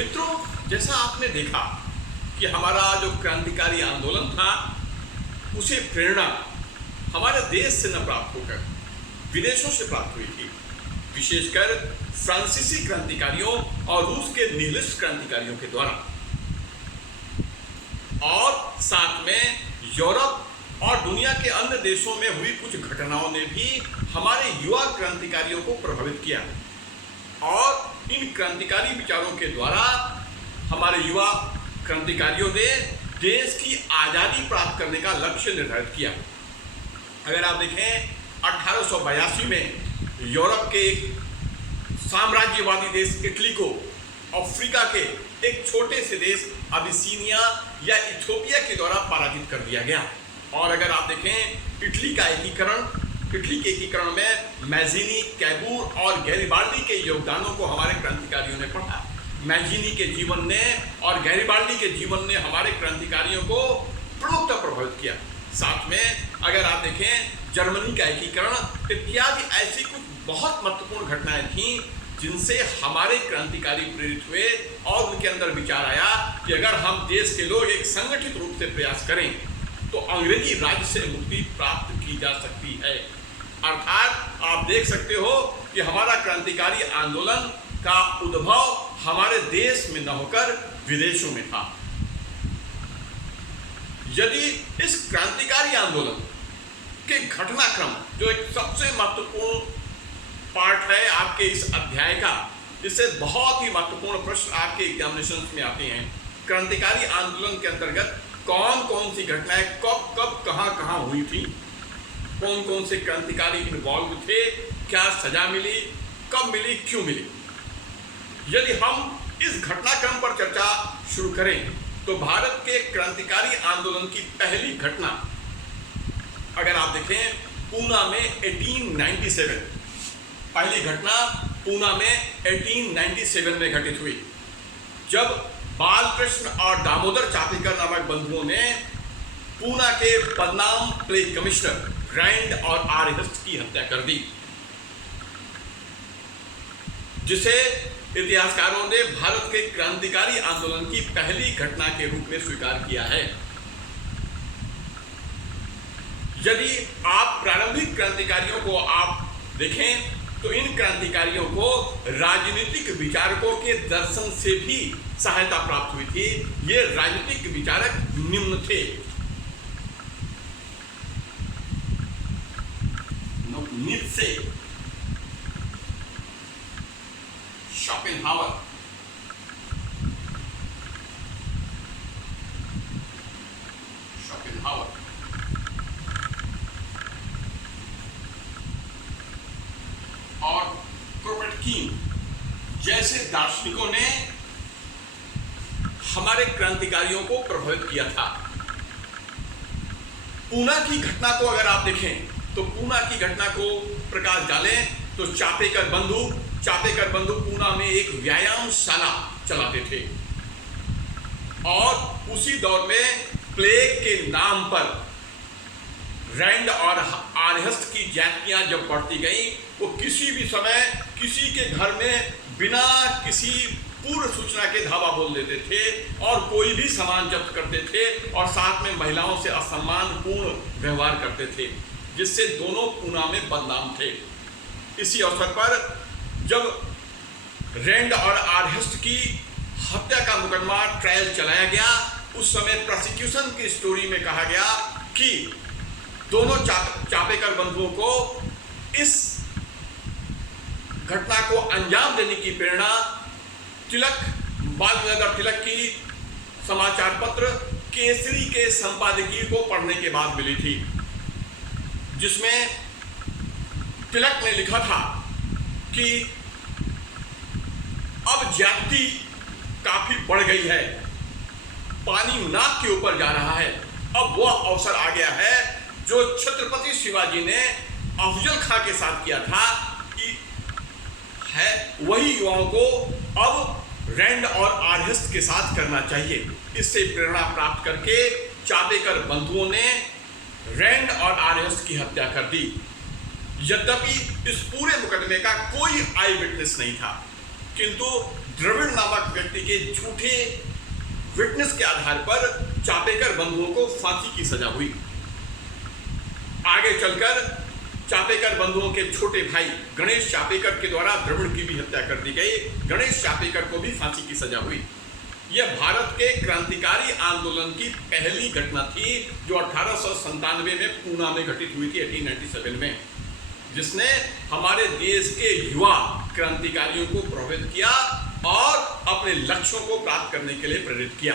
मित्रों, जैसा आपने देखा कि हमारा जो क्रांतिकारी आंदोलन था उसे प्रेरणा हमारे देश से न प्राप्त होकर विदेशों से प्राप्त हुई थी, विशेषकर फ्रांसीसी क्रांतिकारियों और रूस के निहिलिस्ट क्रांतिकारियों के द्वारा, और साथ में यूरोप और दुनिया के अन्य देशों में हुई कुछ घटनाओं ने भी हमारे युवा क्रांतिकारियों को प्रभावित किया। और इन क्रांतिकारी विचारों के द्वारा हमारे युवा क्रांतिकारियों ने देश की आज़ादी प्राप्त करने का लक्ष्य निर्धारित किया। अगर आप देखें 1882 में यूरोप के एक साम्राज्यवादी देश इटली को अफ्रीका के एक छोटे से देश अबिसिनिया या इथियोपिया के द्वारा पराजित कर दिया गया। और अगर आप देखें इटली के एकीकरण में मैजीनी, कैबूर और गैरिबाल्डी के योगदानों को हमारे क्रांतिकारियों ने पढ़ा। मैजीनी के जीवन ने और गैरिबाल्डी के जीवन ने हमारे क्रांतिकारियों को प्रमुखतः प्रभावित किया। साथ में अगर आप देखें जर्मनी का एकीकरण इत्यादि ऐसी कुछ बहुत महत्वपूर्ण घटनाएं थीं जिनसे हमारे क्रांतिकारी प्रेरित हुए और उनके अंदर विचार आया कि अगर हम देश के लोग एक संगठित रूप से प्रयास करें तो अंग्रेजी राज से मुक्ति प्राप्त की जा सकती है। अर्थात आप देख सकते हो कि हमारा क्रांतिकारी आंदोलन का उद्भव हमारे देश में न होकर विदेशों में था। यदि इस क्रांतिकारी आंदोलन के घटनाक्रम जो एक सबसे महत्वपूर्ण पार्ट है आपके इस अध्याय का, इससे बहुत ही महत्वपूर्ण प्रश्न आपके एग्जामिनेशन में आते हैं। क्रांतिकारी आंदोलन के अंतर्गत कौन कौन सी घटनाएं कब कब कहां हुई थी, कौन कौन से क्रांतिकारी इन्वॉल्व थे, क्या सजा मिली, कब मिली, क्यों मिली। यदि हम इस घटनाक्रम पर चर्चा शुरू करें तो भारत के क्रांतिकारी आंदोलन की पहली घटना अगर आप देखें पूना में 1897, पहली घटना पूना में 1897 में घटित हुई, जब बालकृष्ण और दामोदर चापेकर नामक बंधुओं ने पूना के बदनाम प्लेग कमिश्नर ग्रैंड और आर्यहस्त की हत्या कर दी, जिसे इतिहासकारों ने भारत के क्रांतिकारी आंदोलन की पहली घटना के रूप में स्वीकार किया है। यदि आप प्रारंभिक क्रांतिकारियों को आप देखें तो इन क्रांतिकारियों को राजनीतिक विचारकों के दर्शन से भी सहायता प्राप्त हुई थी। ये राजनीतिक विचारक निम्न थे: नीत्शे, शोपेनहावर, और क्रोपेटकीन जैसे दार्शनिकों ने हमारे क्रांतिकारियों को प्रभावित किया था। पूना की घटना को अगर आप देखें तो पूना की घटना को प्रकाश डालें तो चापेकर बंधु पूना में एक व्यायामशाला चलाते थे, और उसी दौर में प्लेग के नाम पर रैंड और आर्यहस्त की जातियां जब बढ़ती गई, वो किसी भी समय किसी के घर में बिना किसी पूर्व सूचना के धावा बोल देते थे और कोई भी सामान जब्त करते थे और साथ में महिलाओं से असम्मानपूर्ण व्यवहार करते थे, जिससे दोनों पूना में बदनाम थे। इसी अवसर पर जब रैंड और आर्यहस्त की हत्या का मुकदमा ट्रायल चलाया गया, उस समय प्रोसिक्यूशन की स्टोरी में कहा गया कि दोनों चापेकर बंधुओं को इस घटना को अंजाम देने की प्रेरणा बाल गंगाधर तिलक की समाचार पत्र केसरी के संपादकीय को पढ़ने के बाद मिली थी, जिसमें तिलक ने लिखा था कि अब जाति काफी बढ़ गई है, पानी नाक के ऊपर जा रहा है, अब वह अवसर आ गया है जो छत्रपति शिवाजी ने अफजल खां के साथ किया था कि है वही युवाओं को अब रैंड और आर्यहस्त के साथ करना चाहिए। इससे प्रेरणा प्राप्त करके चापेकर बंधुओं ने रैंड और आर्यहस्त की हत्या कर दी। यद्यपि इस पूरे मुकदमे का कोई आई विटनेस नहीं था, किंतु द्रविड़ नामक व्यक्ति के झूठे विटनेस के आधार पर चापेकर बंधुओं को फांसी की सजा हुई। आगे चलकर चापेकर बंधुओं के छोटे भाई गणेश चापेकर के द्वारा द्रविड़ की भी हत्या कर दी गई। गणेश चापेकर को भी फांसी की सजा हुई। यह भारत के क्रांतिकारी आंदोलन की पहली घटना थी जो 1897 में पूना में घटित हुई थी, 1897 में, जिसने हमारे देश के युवा क्रांतिकारियों को प्रभावित किया और अपने लक्ष्यों को प्राप्त करने के लिए प्रेरित किया।